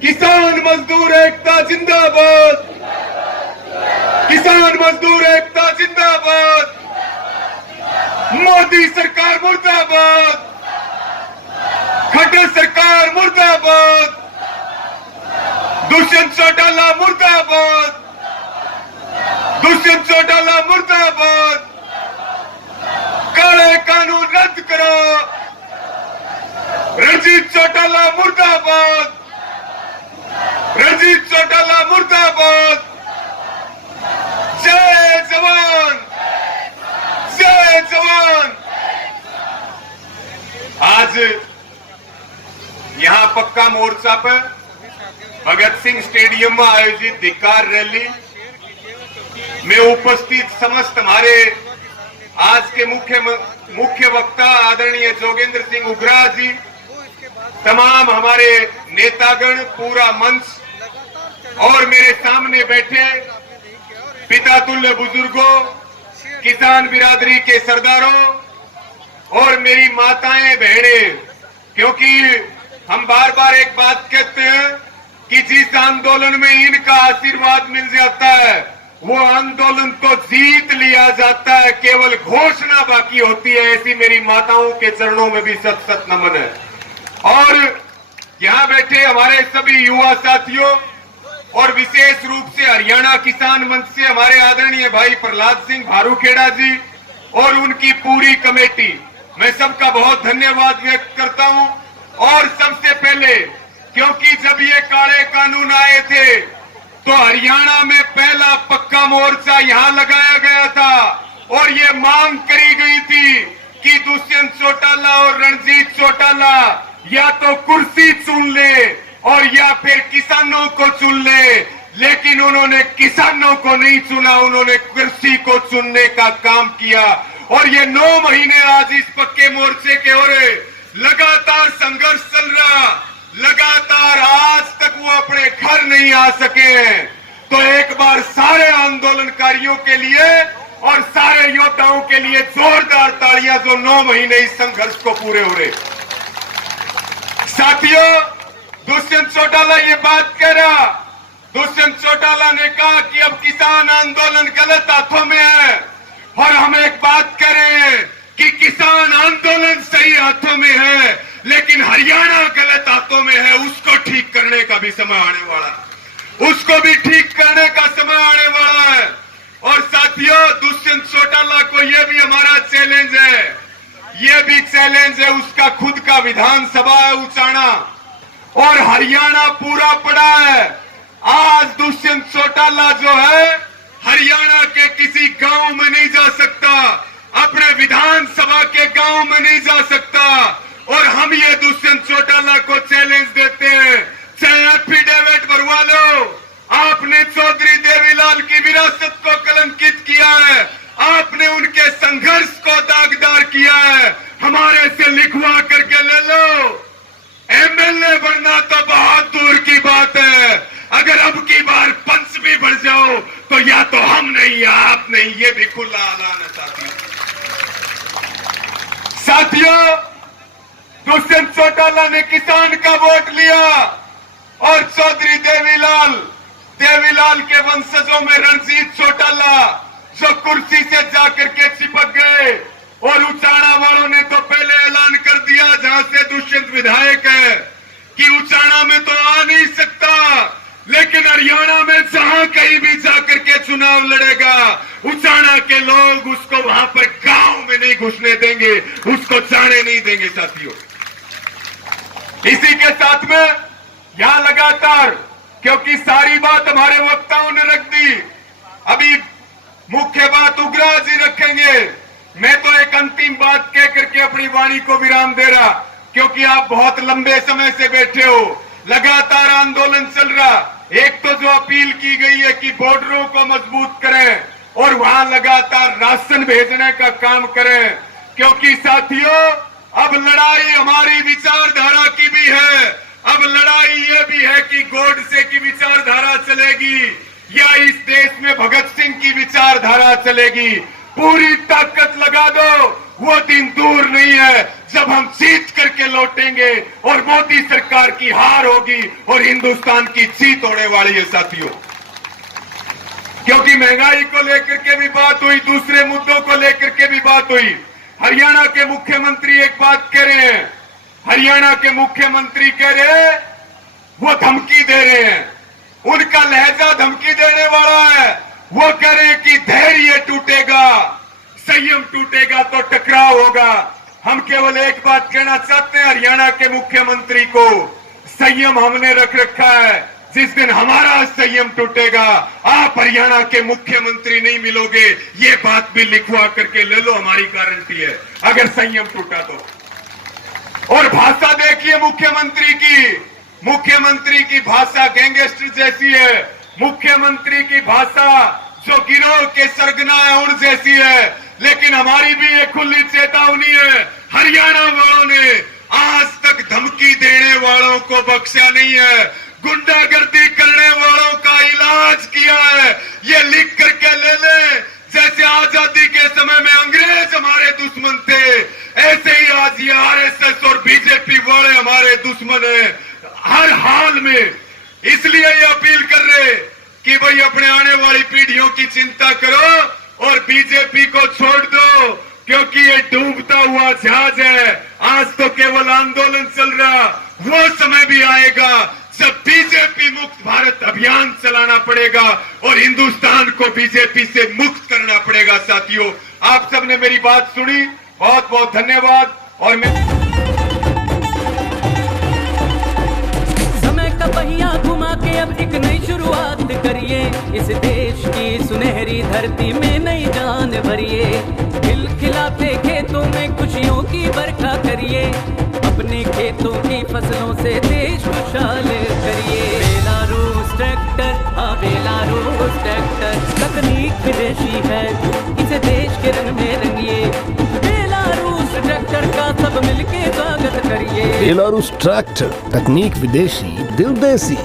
किसान मजदूर एकता जिंदाबाद, किसान मजदूर एकता जिंदाबाद, मोदी सरकार मुर्दाबाद, खट्टर सरकार मुर्दाबाद, दुष्यंत चौटाला मुर्दाबाद, दुष्यंत चौटाला मुर्दाबाद, काले कानून रद्द करो, रणजीत चौटाला मुर्दाबाद, रणजीत चौटाला मुर्दाबाद, जय जवान, जय जवान। आज यहां पक्का मोर्चा पर भगत सिंह स्टेडियम में आयोजित धिक्कार रैली में उपस्थित समस्त हमारे आज के मुख्य वक्ता आदरणीय जोगेंद्र सिंह उग्रा जी, तमाम हमारे नेतागण, पूरा मंच और मेरे सामने बैठे पिता तुल्य बुजुर्गों, किसान बिरादरी के सरदारों और मेरी माताएं बहनें, क्योंकि हम बार बार एक बात कहते हैं कि जिस आंदोलन में इनका आशीर्वाद मिल जाता है वो आंदोलन तो जीत लिया जाता है, केवल घोषणा बाकी होती है। ऐसी मेरी माताओं के चरणों में भी सत सत नमन है। और यहां बैठे हमारे सभी युवा साथियों और विशेष रूप से हरियाणा किसान मंच से हमारे आदरणीय भाई प्रहलाद सिंह भारूखेड़ा जी और उनकी पूरी कमेटी, मैं सबका बहुत धन्यवाद व्यक्त करता हूं। और सबसे पहले, क्योंकि जब ये काले कानून आए थे तो हरियाणा में पहला पक्का मोर्चा यहां लगाया गया था और ये मांग करी गई थी कि दुष्यंत चौटाला और रणजीत चौटाला या तो कुर्सी चुन ले और या फिर किसानों को चुन ले, लेकिन उन्होंने किसानों को नहीं चुना, उन्होंने कुर्सी को चुनने का काम किया। और ये 9 महीने आज इस पक्के मोर्चे के हो रहे, लगातार संघर्ष चल रहा, लगातार आज तक वो अपने घर नहीं आ सके हैं। तो एक बार सारे आंदोलनकारियों के लिए और सारे योद्धाओं के लिए जोरदार तालियां, जो 9 महीने इस संघर्ष को पूरे हो रहे। साथियों, दुष्यंत चौटाला ये बात कह रहा, दुष्यंत चौटाला ने कहा कि अब किसान आंदोलन गलत हाथों में है, और हम एक बात कह रहे हैं कि किसान आंदोलन सही हाथों में है, लेकिन हरियाणा गलत हाथों में है। उसको ठीक करने का भी समय आने वाला है, उसको भी ठीक करने का समय आने वाला है। और साथियों, दुष्यंत चौटाला को यह भी हमारा चैलेंज है, यह भी चैलेंज है, उसका खुद का विधानसभा है उचाना और हरियाणा पूरा पड़ा है। आज दुष्यंत चौटाला जो है हरियाणा के किसी गांव में नहीं जा सकता, अपने विधानसभा के गांव में नहीं जा सकता। और हम ये दुष्यंत चौटाला को चैलेंज देते हैं, चाहे एफिडेविट भरवा लो, आपने चौधरी देवीलाल की विरासत को कलंकित किया है, आपने उनके संघर्ष को दागदार किया है, हमारे से लिखवा करके ले लो। एमएलए बनना तो बहुत दूर की बात है, अगर अब की बार पंच भी बढ़ जाओ तो या तो हम नहीं या आप नहीं, ये भी खुला ऐलान है। साथियों, दुष्यंत चौटाला ने किसान का वोट लिया और चौधरी देवीलाल के वंशजों में रणजीत चौटाला जो कुर्सी से जाकर के चिपक गए, और उचाना वालों ने तो पहले ऐलान कर दिया जहां से दुष्यंत विधायक है कि उचाना में तो आ नहीं सकता, लेकिन हरियाणा में जहां कहीं भी जाकर के चुनाव लड़ेगा, उचाना के लोग उसको वहां पर गांव में नहीं घुसने देंगे, उसको जाने नहीं देंगे। साथियों, इसी के साथ में यहां लगातार, क्योंकि सारी बात हमारे वक्ताओं ने रख दी, अभी मुख्य बात उग्रा जी रखेंगे। मैं तो एक अंतिम बात कह करके अपनी वाणी को विराम दे रहा, क्योंकि आप बहुत लंबे समय से बैठे हो, लगातार आंदोलन चल रहा। एक तो जो अपील की गई है कि बॉर्डरों को मजबूत करें और वहां लगातार राशन भेजने का काम करें, क्योंकि साथियों अब लड़ाई हमारी विचारधारा की भी है। अब लड़ाई ये भी है कि गोडसे की विचारधारा चलेगी या इस देश में भगत सिंह की विचारधारा चलेगी। पूरी ताकत लगा दो, वो दिन दूर नहीं है सब हम जीत करके लौटेंगे और मोदी सरकार की हार होगी और हिंदुस्तान की जीत होने वाली है साथियों। क्योंकि महंगाई को लेकर के भी बात हुई, दूसरे मुद्दों को लेकर के भी बात हुई। हरियाणा के मुख्यमंत्री एक बात कह रहे हैं, हरियाणा के मुख्यमंत्री कह रहे हैं, वो धमकी दे रहे हैं, उनका लहजा धमकी देने वाला है। वो कह रहे हैं कि धैर्य टूटेगा, संयम टूटेगा तो टकराव होगा। हम केवल एक बात कहना चाहते हैं हरियाणा के मुख्यमंत्री को, संयम हमने रख रखा है। जिस दिन हमारा संयम टूटेगा आप हरियाणा के मुख्यमंत्री नहीं मिलोगे, ये बात भी लिखवा करके ले लो, हमारी गारंटी है अगर संयम टूटा तो। और भाषा देखिए मुख्यमंत्री की भाषा गैंगस्टर जैसी है। मुख्यमंत्री की भाषा जो गिरोह के सरगना है उन जैसी है। लेकिन हमारी भी एक खुली चेतावनी है, हरियाणा वालों ने आज तक धमकी देने वालों को बख्शा नहीं है, गुंडागर्दी करने वालों का इलाज किया है। ये लिख करके ले ले, जैसे आजादी के समय में अंग्रेज हमारे दुश्मन थे, ऐसे ही आज ये आरएसएस और बीजेपी वाले हमारे दुश्मन हैं हर हाल में। इसलिए ये अपील कर रहे कि भाई अपने आने वाली पीढ़ियों की चिंता करो और बीजेपी को छोड़ दो, क्योंकि ये डूबता हुआ जहाज है। आज तो केवल आंदोलन चल रहा, वो समय भी आएगा जब बीजेपी मुक्त भारत अभियान चलाना पड़ेगा और हिंदुस्तान को बीजेपी से मुक्त करना पड़ेगा। साथियों, आप सबने मेरी बात सुनी, बहुत बहुत धन्यवाद। और मैं समय का पहिया घुमा के अब एक नई शुरुआत करिए, इस देश की सुनहरी धरती में नई जान भरिए। खिलखिलाते खेतों में खुशियों की बरखा करिए, अपने खेतों की फसलों से देश खुशहाल करिए। बेलारूस ट्रैक्टर, हाँ बेलारूस ट्रैक्टर, तकनीक विदेशी है, इसे देश के रंग में रंगिए। बेलारूस ट्रैक्टर का सब मिलके स्वागत करिए। बेलारूस ट्रैक्टर, तकनीक विदेशी, दिल देसी।